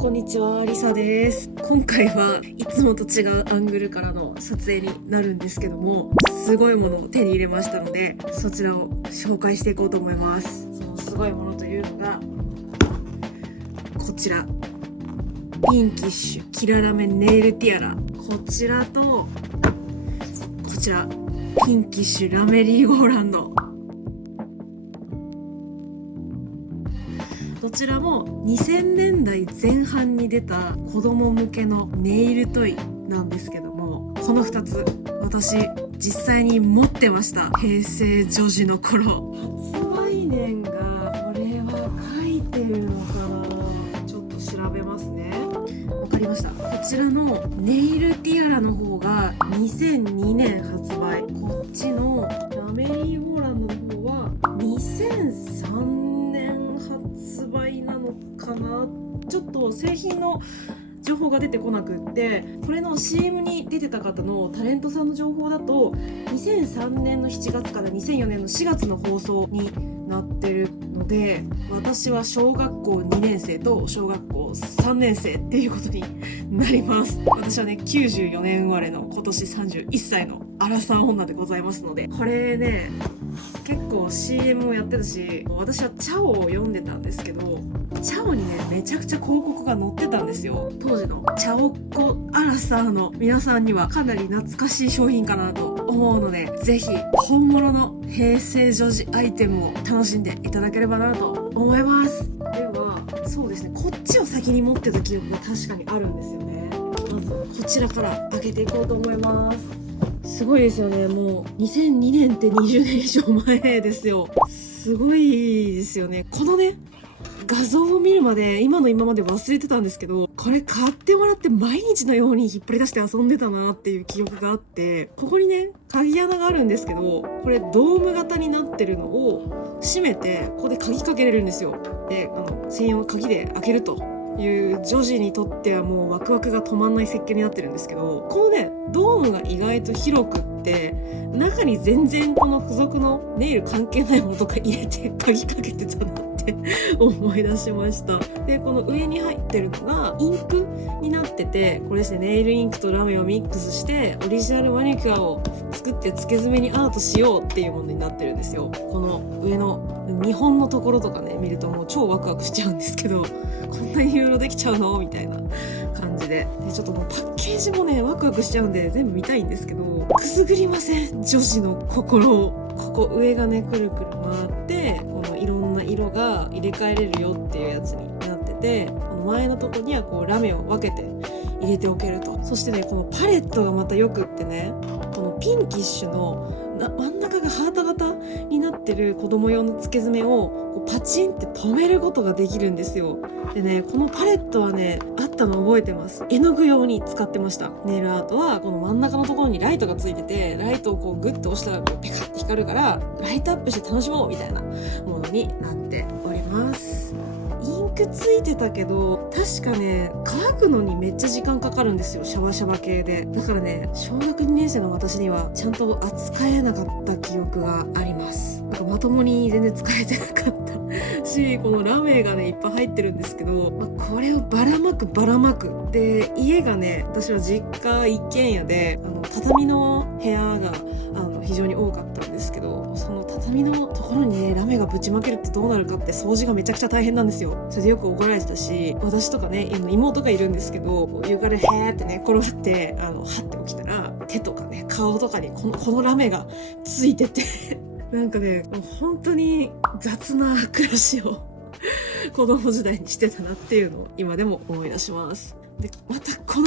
こんにちは、リサです。今回はいつもと違うアングルからの撮影になるんですけども、すごいものを手に入れましたので、そちらを紹介していこうと思います。そのすごいものというのがこちら、ピンキッシュキララメネイルティアラ、こちらとこちらピンキッシュラメリーゴーランド、どちらも2000年代前半に出た子供向けのネイルトイなんですけども、この2つ私実際に持ってました。平成女児の頃。発売年がこれは書いてるのかな、ちょっと調べますね。わかりました。こちらのネイルティアラの方が2002年発売、こっちのラメリーゴーランドの方は2003発売なのかな。ちょっと製品の情報が出てこなくって、これの CM に出てた方のタレントさんの情報だと2003年の7月から2004年の4月の放送になってるので、私は小学校2年生と小学校3年生っていうことになります。私はね94年生まれの今年31歳のアラサー女でございますので、これね結構 CM をやってたし、私はチャオを読んでたんですけど、チャオにねめちゃくちゃ広告が載ってたんですよ。当時のチャオっ子アラサーの皆さんにはかなり懐かしい商品かなと思うので、ぜひ本物の平成女児アイテムを楽しんでいただければなと思います。ではそうですね、こっちを先に持ってた記憶が確かにあるんですよね。まずはこちらから開けていこうと思います。すごいですよね。もう2002年って20年以上前ですよ。すごいですよね。このね画像を見るまで今まで忘れてたんですけど、これ買ってもらって毎日のように引っ張り出して遊んでたなっていう記憶があって、ここにね鍵穴があるんですけど、これドーム型になってるのを閉めてここで鍵かけれるんですよ。で専用の鍵で開けるという女児にとってはもうワクワクが止まんない設計になってるんですけど、このねドームが意外と広くって中に全然この付属のネイル関係ないものとか入れて鍵かけてたなって思い出しました。でこの上に入ってるのがインクになってて、これですね、ネイルインクとラメをミックスしてオリジナルマニキュアを作って付け爪にアートしようっていうものになってるんですよ。この上の見本のところとかね見るともう超ワクワクしちゃうんですけど、こんなにいろいろできちゃうのみたいな感じで、ちょっともうパッケージもねワクワクしちゃうんで全部見たいんですけど、くすぐりません女子の心を。ここ上がねくるくる回って、このいろんな色が入れ替えれるよっていうやつになってて、この前のとこにはこうラメを分けて入れておけると。そしてねこのパレットがまたよくってね、このピンキッシュの真ん中がハート型になってる子供用の付け爪をこうパチンって止めることができるんですよ。でねこのパレットはねあったの覚えてます。絵の具用に使ってました。ネイルアートはこの真ん中のところにライトがついてて、ライトをこうグッと押したらこうペカッて光るからライトアップして楽しもうみたいなものになっております。インクついてたけど確かね乾くのにめっちゃ時間かかるんですよ、シャバシャバ系で。だからね小学2年生の私にはちゃんと扱えなかった記憶があります。なんかまともに全然使えてなかったし、このラメがねいっぱい入ってるんですけど、これをばらまくで、家がね私は実家一軒家で畳の部屋が非常に多かったんですけど、その畳のところにねラメがぶちまけるってどうなるかって掃除がめちゃくちゃ大変なんですよ。それでよく怒られてたし、私とかね妹がいるんですけど、床でへーってね転がってはって起きたら手とかね顔とかにこのラメがついててなんかねもう本当に雑な暮らしを子供時代にしてたなっていうのを今でも思い出します。でまたこ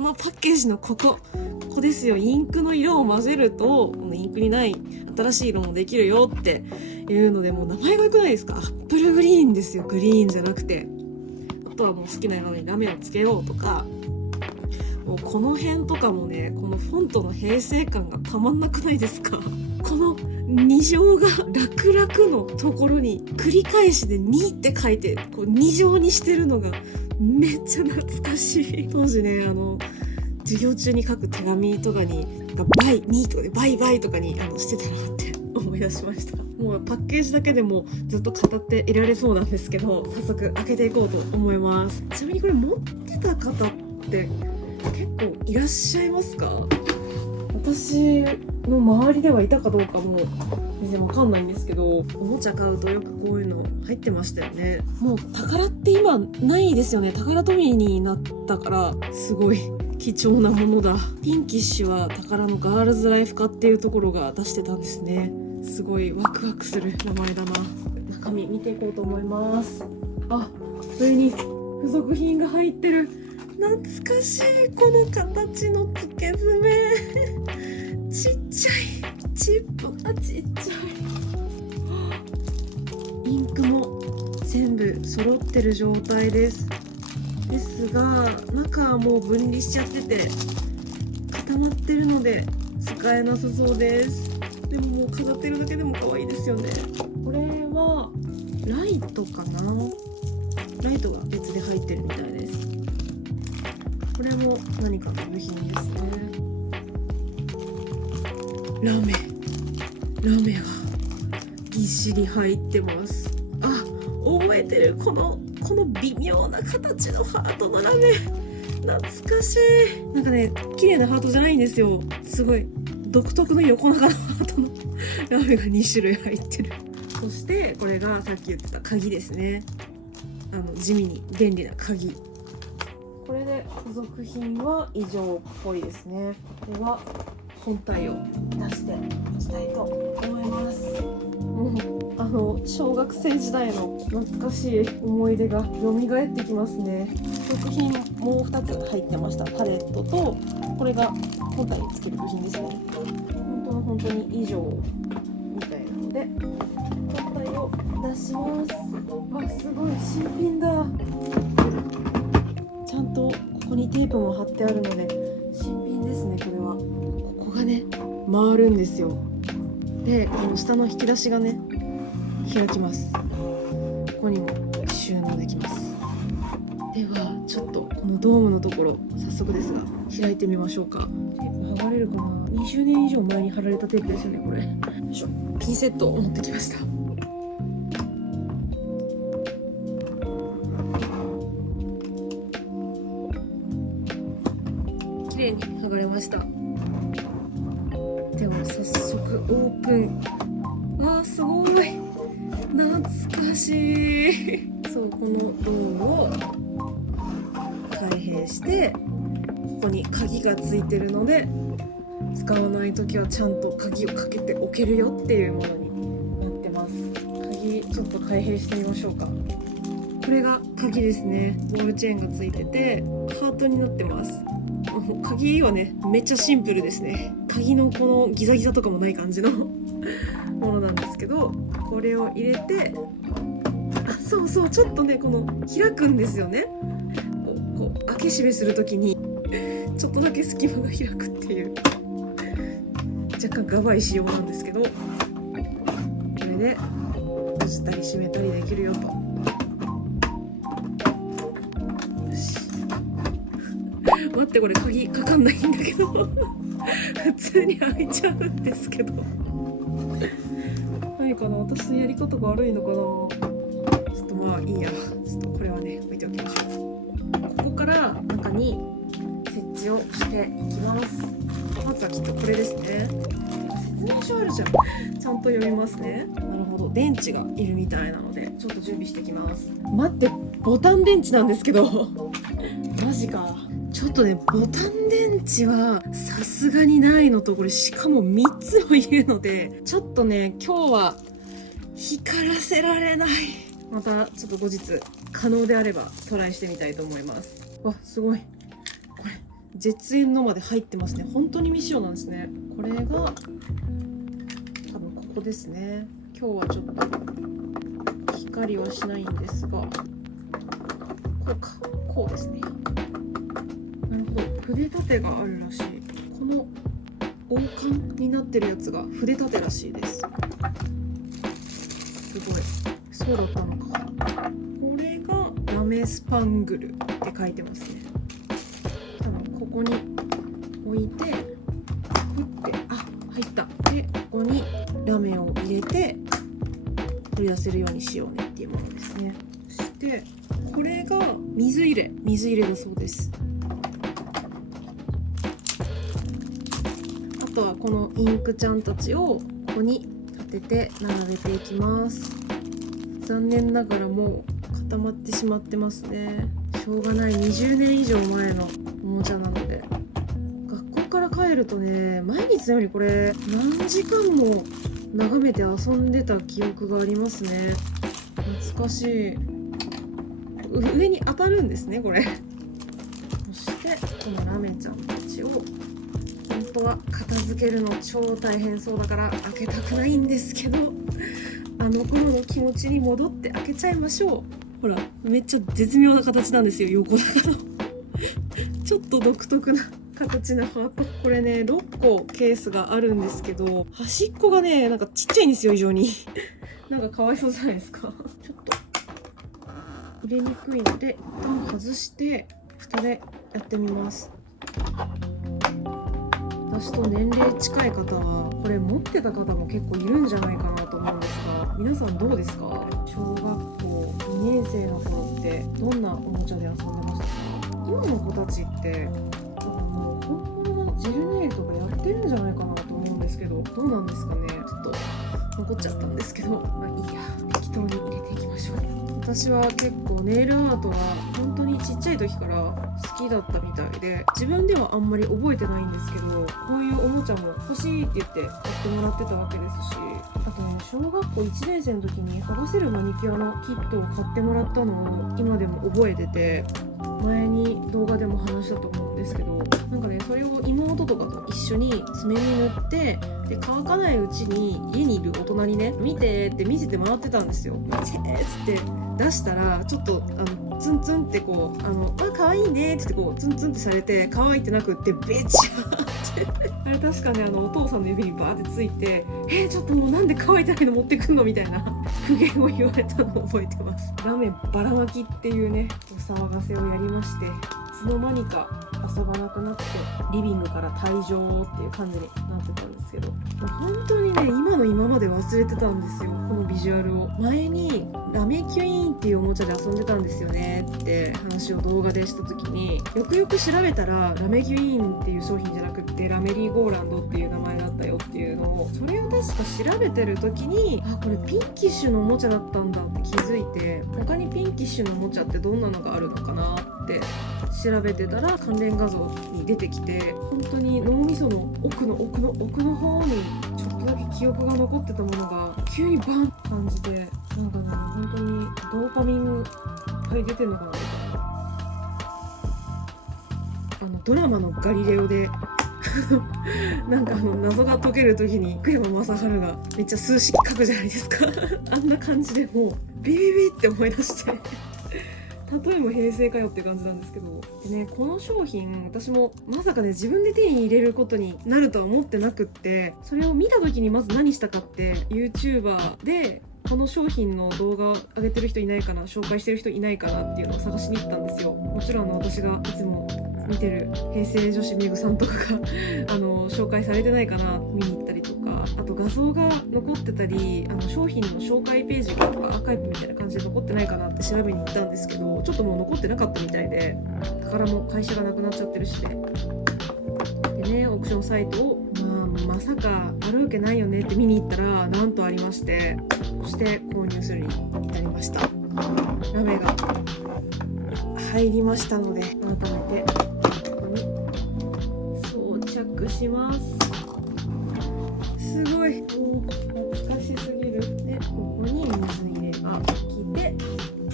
のパッケージのここですよ。インクの色を混ぜるとこのインクにない新しい色もできるよっていうので、もう名前が良くないですか？アップルグリーンですよ。グリーンじゃなくて、あとはもう好きな色にラメをつけようとか、もうこの辺とかもねこのフォントの平成感がたまんなくないですか？この2乗が楽々のところに繰り返しで2って書いてこう2乗にしてるのがめっちゃ懐かしい。当時ね授業中に書く手紙とかにバイ2とかでバイバイとかにしてたなって思い出しました。ももうパッケージだけでもずっと語っていられそうなんですけど、早速開けていこうと思います。ちなみにこれ持ってた方って結構いらっしゃいますか？私の周りではいたかどうかも全然わかんないんですけど、おもちゃ買うとよくこういうの入ってましたよね。もう宝って今ないですよね。宝トミーになったからすごい貴重なものだ。ピンキッシュは宝のガールズライフ化っていうところが出してたんですね。すごいワクワクする名前だな。中身見ていこうと思います。あ、上に付属品が入ってる。懐かしいこの形の付け爪ちっちゃいチップがちっちゃい。インクも全部揃ってる状態ですが、中はもう分離しちゃってて固まってるので使えなさそうです。でももう飾ってるだけでも可愛いですよね。これはライトかな。ライトが別で入ってるみたいです。これも何かの部品ですね。ラメがぎっしり入ってます。あ、覚えてる。この微妙な形のハートのラメ、懐かしい。なんかね、綺麗なハートじゃないんですよ。すごい独特の横長のハートのラメが2種類入ってる。そしてこれがさっき言ってた鍵ですね。地味に便利な鍵。これで付属品は以上っぽいですね。では本体を出していきたいと思います。小学生時代の懐かしい思い出が蘇ってきますね。付属品もう2つ入ってました。パレットとこれが本体につける部品ですね。本当に以上みたいなので本体を出します。あ、すごい新品だ。ちゃんとここにテープも貼ってあるので新品ですね。これはここがね回るんですよ。でこの下の引き出しがね開きます。ここにも収納できます。ではちょっとこのドームのところ早速ですが開いてみましょうか。テープ剥がれるかな。20年以上前に貼られたテープですよねこれ。よいしょ。ピンセットを持ってきました。綺麗に剥がれました。では早速オープン。あーすごい懐かしい。そうこのドームを開閉してここに鍵がついてるので使わないときはちゃんと鍵をかけておけるよっていうものになってます。鍵ちょっと開閉してみましょうか。これが鍵ですね。ボールチェーンがついててハートになってます。鍵はねめっちゃシンプルですね。鍵のこのギザギザとかもない感じのものなんですけど、これを入れて、あ、そうそう、ちょっとねこの開くんですよね。こう開け閉めするときにちょっとだけ隙間が開くっていう若干ガバい仕様なんですけど、これで閉じたり閉めたりできるよと。よし待って、これ鍵かかんないんだけど普通に開いちゃうんですけど何かな、私のやり方が悪いのかな。ちょっとまあいいや、ちょっとこれはね置いておきましょう。ここから中に設置をしていきます。まずはきっとこれですね。説明書あるじゃん。ちゃんと読みますね。なるほど、電池がいるみたいなのでちょっと準備してきます。待って、ボタン電池なんですけどマジか。ちょっとね、ボタン電池はさすがにないのと、これしかも3つもいるのでちょっとね今日は光らせられない。またちょっと後日可能であればトライしてみたいと思います。わ、すごい、これ絶縁のまで入ってますね。本当に未使用なんですね。これが多分ここですね。今日はちょっと光はしないんですが、こうか、こうですね。なるほど、筆立てがあるらしい。この王冠になってるやつが筆立てらしいです。すごい、そうだったのか。これがラメスパングルって書いてますね。多分ここに置いて、ふって、あ、入った。でここにラメを入れて取り出せるようにしようねっていうものですね。そしてこれが水入れだそうです。あとはこのインクちゃんたちをここに立てて並べていきます。残念ながらもう固まってしまってますね。しょうがない、20年以上前のおもちゃなので。学校から帰るとね、毎日のようにこれ何時間も眺めて遊んでた記憶がありますね。懐かしい。上に当たるんですねこれ。そしてこのラメちゃんたちを本当は片付けるの超大変そうだから開けたくないんですけど、あの頃の気持ちに戻って開けちゃいましょう。ほら、めっちゃ絶妙な形なんですよ、横長のちょっと独特な形なハート。これね、6個ケースがあるんですけど、端っこがね、なんかちっちゃいんですよ、異常になんかかわいそうじゃないですかちょっと入れにくいので一旦外して蓋でやってみます。私と年齢近い方はこれ持ってた方も結構いるんじゃないかなと思うんですが、皆さんどうですか？小学校2年生の頃ってどんなおもちゃで遊んでましたか？今の子たちって多分もう本物のジェルネイルとかやってるんじゃないかなと思うんですけど、どうなんですかね。ちょっと残っちゃったんですけど、まあいいや、適当に入れていきましょう。私は結構ネイルアートは本当にちっちゃい時から好きだったみたいで、自分ではあんまり覚えてないんですけど、こういうおもちゃも欲しいって言って買ってもらってたわけですし、あとね、小学校1年生の時に剥がせるマニキュアのキットを買ってもらったのを今でも覚えてて、前に動画でも話したと思うんですけど、なんかね、それを妹とかと一緒に爪に塗って、で乾かないうちに家にいる大人にね、見てって見せてもらってたんですよ。見てっつって出したら、ちょっとツンツンってこう可愛いねって言ってこうツンツンってされて、可愛いってなくってベチャーってあれ確かね、お父さんの指にバーってついて、ちょっともうなんで乾いてないの持ってくんのみたいな苦言を言われたのを覚えてます。ラメばらまきっていうね、お騒がせをやりまして、いつの間にか遊ばなくなってリビングから退場っていう感じになってたんですけど、本当にね、今の今まで忘れてたんですよ、このビジュアルを。前にラメキュイーンっていうおもちゃで遊んでたんですよねって話を動画でした時に、よくよく調べたらラメキュイーンっていう商品じゃなくってラメリーゴーランドっていう名前だったよっていうのを、それを確か調べてる時に、これピンキッシュのおもちゃだったんだって気づいて、他にピンキッシュのおもちゃってどんなのがあるのかなって調べてたら関連画像に出てきて、本当に脳みその奥の奥の奥の方にちょっとだけ記憶が残ってたものが急にバンって感じで、なんかね、本当にドーパミンいっぱい出てんのかなみたいな。ドラマのガリレオでなんか謎が解ける時に福山雅治がめっちゃ数式書くじゃないですかあんな感じでもうビビビって思い出して例えも平成かよっていう感じなんですけど、でね、この商品私もまさかね、自分で手に入れることになるとは思ってなくって、それを見た時にまず何したかって、 YouTuber でこの商品の動画上げてる人いないかな、紹介してる人いないかなっていうのを探しに行ったんですよ。もちろん私がいつも見てる平成女子めぐさんとかが紹介されてないかな見に行ったりとか、あと画像が残ってたり、商品の紹介ページがアーカイブみたいな感じで残ってないかなって調べに行ったんですけど、ちょっともう残ってなかったみたいで、宝も会社がなくなっちゃってるしでね、オークションサイトをまさかあるわけないよねって見に行ったら、なんとありまして、そして購入するに至りました。ラメが入りましたので、改めてここに装着します。すごい、懐かしすぎる。で、ここに水入れが来て、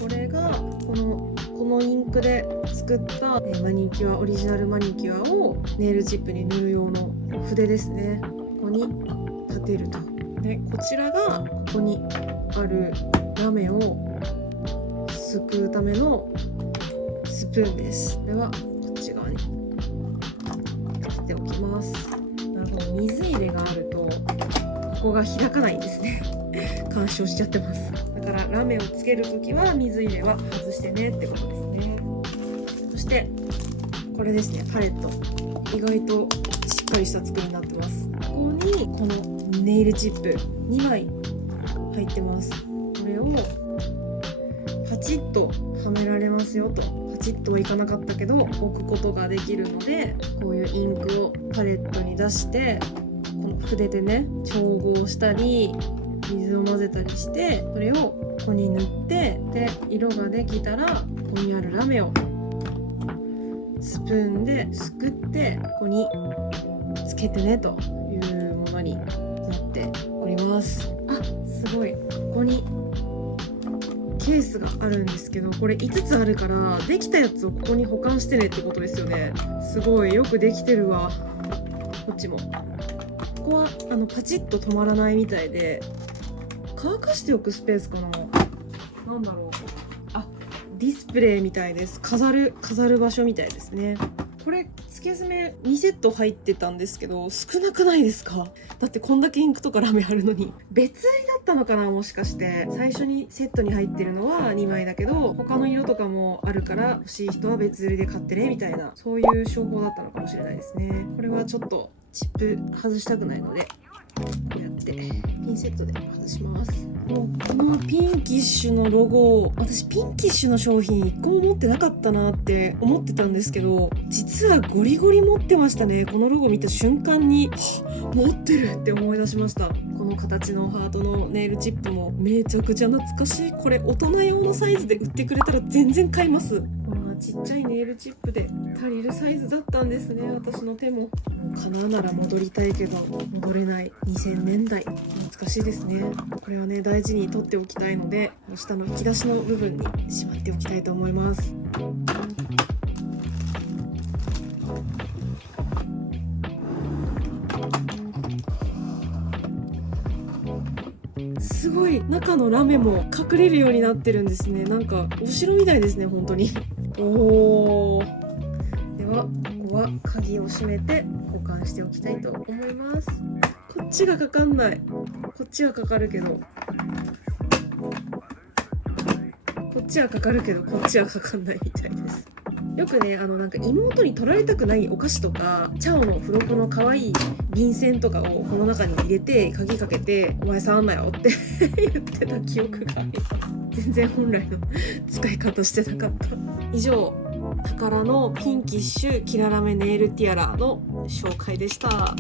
これがこのインクで作ったマニキュア、オリジナルマニキュアをネイルチップに塗る用の筆ですね。ここに立てると。で、こちらがここにあるラメをすくうためのスプーンです。ではこっち側に立てておきます。なるほど、水入れがあるとここが開かないんですね干渉しちゃってます。だからラメをつけるときは水入れは外してねってことですね。そしてこれですね、パレット。意外としっかりした作りになってます。ここにこのネイルチップ2枚入ってます。これをパチッとはめられますよと。パチッとはいかなかったけど置くことができるので、こういうインクをパレットに出してこの筆でね調合したり水を混ぜたりして、それをここに塗って、で色ができたらここにあるラメをスプーンですくってここにつけてねというものになっております。あ、すごい。ここにケースがあるんですけど、これ5つあるからできたやつをここに保管してねってことですよね。すごいよくできてるわ。こっちもここはパチッと止まらないみたいで、乾かしておくスペースかな。なんだろう。あ、ディスプレイみたいです。飾る場所みたいですね。これ付け爪2セット入ってたんですけど少なくないですか？だってこんだけインクとかラメあるのに。別売りだったのかな、もしかして。最初にセットに入ってるのは2枚だけど他の色とかもあるから欲しい人は別売りで買ってねみたいな、そういう商法だったのかもしれないですね。これはちょっとチップ外したくないのでこうやってピンセットで外します。もうこのピンキッシュのロゴ、私ピンキッシュの商品1個も持ってなかったなって思ってたんですけど、実はゴリゴリ持ってましたね。このロゴ見た瞬間に持ってるって思い出しました。この形のハートのネイルチップもめちゃくちゃ懐かしい。これ大人用のサイズで売ってくれたら全然買います。ちっちゃいネイルチップで足りるサイズだったんですね、私の手も。かななら戻りたいけど戻れない2000年代、懐かしいですね。これはね大事に取っておきたいので、下の引き出しの部分にしまっておきたいと思います。すごい中のラメも隠れるようになってるんですね。なんかお城みたいですね本当に。おー、ではここは鍵を閉めて保管しておきたいと思います。こっちがかかんない。こっちはかかるけどこっちはかかるけどこっちはかかんないみたいです。よくねなんか妹に取られたくないお菓子とかチャオの付録の可愛い便箋とかをこの中に入れて鍵かけて「お前触んなよ」って言ってた記憶があります。全然本来の使い方してなかった。以上、宝のピンキッシュキララメネイルティアラの紹介でした。